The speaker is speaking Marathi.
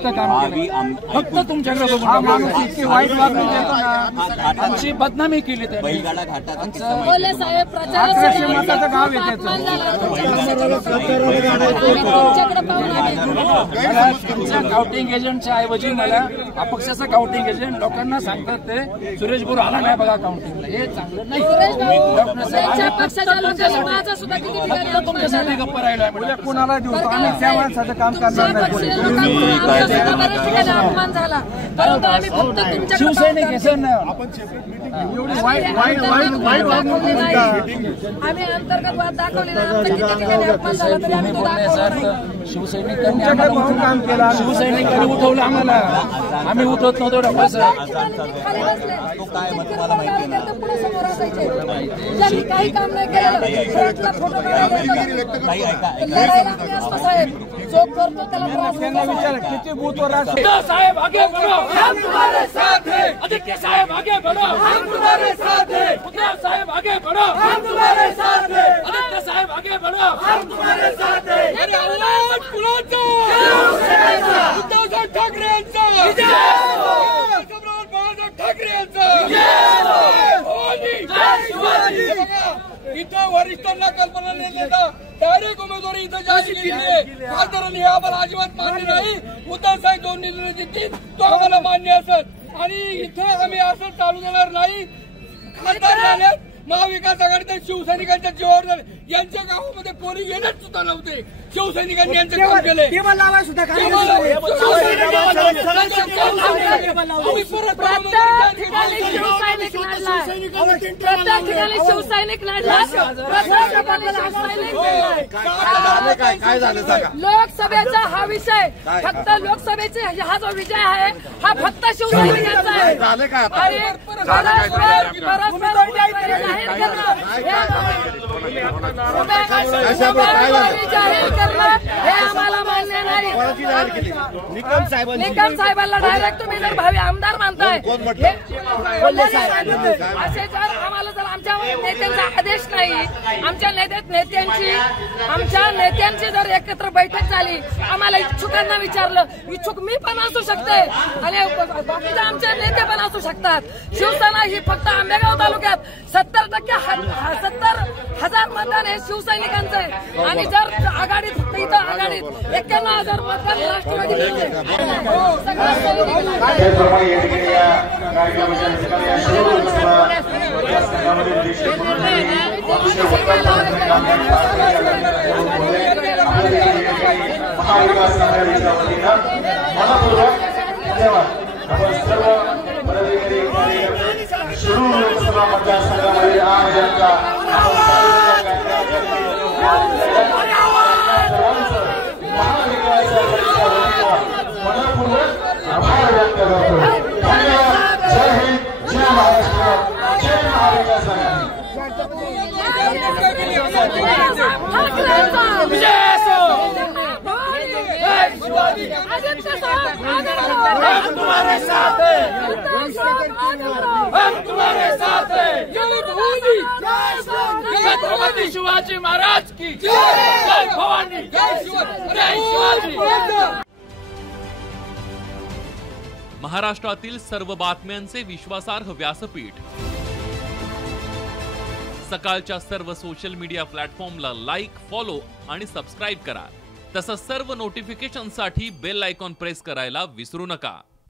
फक्त तुमच्याकडे बघून इतकी वाईट वागणूक देतो ना, आमची बदनामी केली त्यांनी। बोले साहेब प्रचारासाठी मताचं गाव आहे तुमच्या काउंटिंग एजंटच्या ऐवजी मला अपक्षाचा काउंटिंग एजंट लोकांना सांगतात ते सुरेश बोर आला नाही बघा काउंटिंगला, हे चांगलं नाही। तुमच्यासाठी गप्प राहिला म्हणजे कुणाला देऊ आम्ही त्या माणसाचं काम करणार नाही। शिवसैनिक आम्ही अंतर्गत वाद दाखवलेला शिवसैनिकांनी काम केलं, शिवसैनिकांनी उठवलं आम्हाला, आम्ही उठवत नव्हतो डॉक्टर काही काम नाही केलं, फोटो साहेब जो करतो त्याला विचार किती बूथवर साहेब आगे बढ़ो, हम तुम्हारे साथ हैं। आदित्य साहेब आगे बढ़ो, हम तुम्हारे साथ हैं। उद्धव साहेब आगे बढ़ो, हम तुम्हारे साथ हैं। आदित्य साहेब आगे बढ़ो, हम तुम्हारे साथ हैं। अरे अल्लाह कुलाचा उद्धव ठाकरे यांचा ठाकरे इथं वरिष्ठांना कल्पना नाही देता डायरेक्ट उमेदवारी इथं जाहीर केली आहे। खासदारांनी हे आम्हाला अजिबात मान्य नाही। उद्धव साहेब दोन निर्णय देतील तो आम्हाला मान्य असत आणि इथं आम्ही असं चालू देणार नाही। खासदार झाले महाविकास आघाडीच्या शिवसैनिकांच्या जीवावर झाले, यांच्या गावामध्ये कोणी येणंच सुद्धा नव्हते, शिवसैनिकांनी यांचं काम केले। शिवसैनिक लोकसभेचा हा विषय फक्त लोकसभेचे हा जो विजय आहे हा फक्त शिवसैनिकांचा आहे। जाहीर करणं हे आम्हाला मान्य नाही। निकम साहेबांना डायरेक्ट तुम्ही जर भावी आमदार मानताय असे जर आम्हाला जर आमच्या नेत्यांचा आदेश नाही, आमच्या नेत्यांची जर एकत्र बैठक झाली, आम्हाला इच्छुकांना विचारलं, इच्छुक मी पण असू शकते आणि बाकीचे आमचे नेते पण असू शकतात। शिवसेना ही फक्त आंबेगाव तालुक्यात 70,000 मतदान हे शिवसैनिकांचं आहे आणि जर आघाडीत फक्त इथं आघाडीत 91,000 मतदान राष्ट्रवादी महाविकास आघाडीच्या वतीनं मनपूर्वक धन्यवाद। आपण सर्व पदाधिकारी कार्यकर्ते शिरूर लोकसभा मतदारसंघामध्ये आज यांचा महाविकास आघाडीच्या वतीनं मनपूर्वक आभार व्यक्त करतो। धन्यवाद। जय हिंद, जय महाराष्ट्र, जय महाविकास आघाडी। हम तुम्हारे साथ हैं, हम तुम्हारे साथ हैं। छत्रपति शिवाजी महाराज की जय, भवानी जय शिवाजी। महाराष्ट्रातील सर्व बातम्यांचे विश्वासार्ह व्यासपीठ सकाळच्या सर्व सोशल मीडिया प्लॅटफॉर्मला लाईक, फॉलो आणि सबस्क्राईब करा। तसंच सर्व नोटिफिकेशनसाठी बेल आयकॉन प्रेस करायला विसरू नका।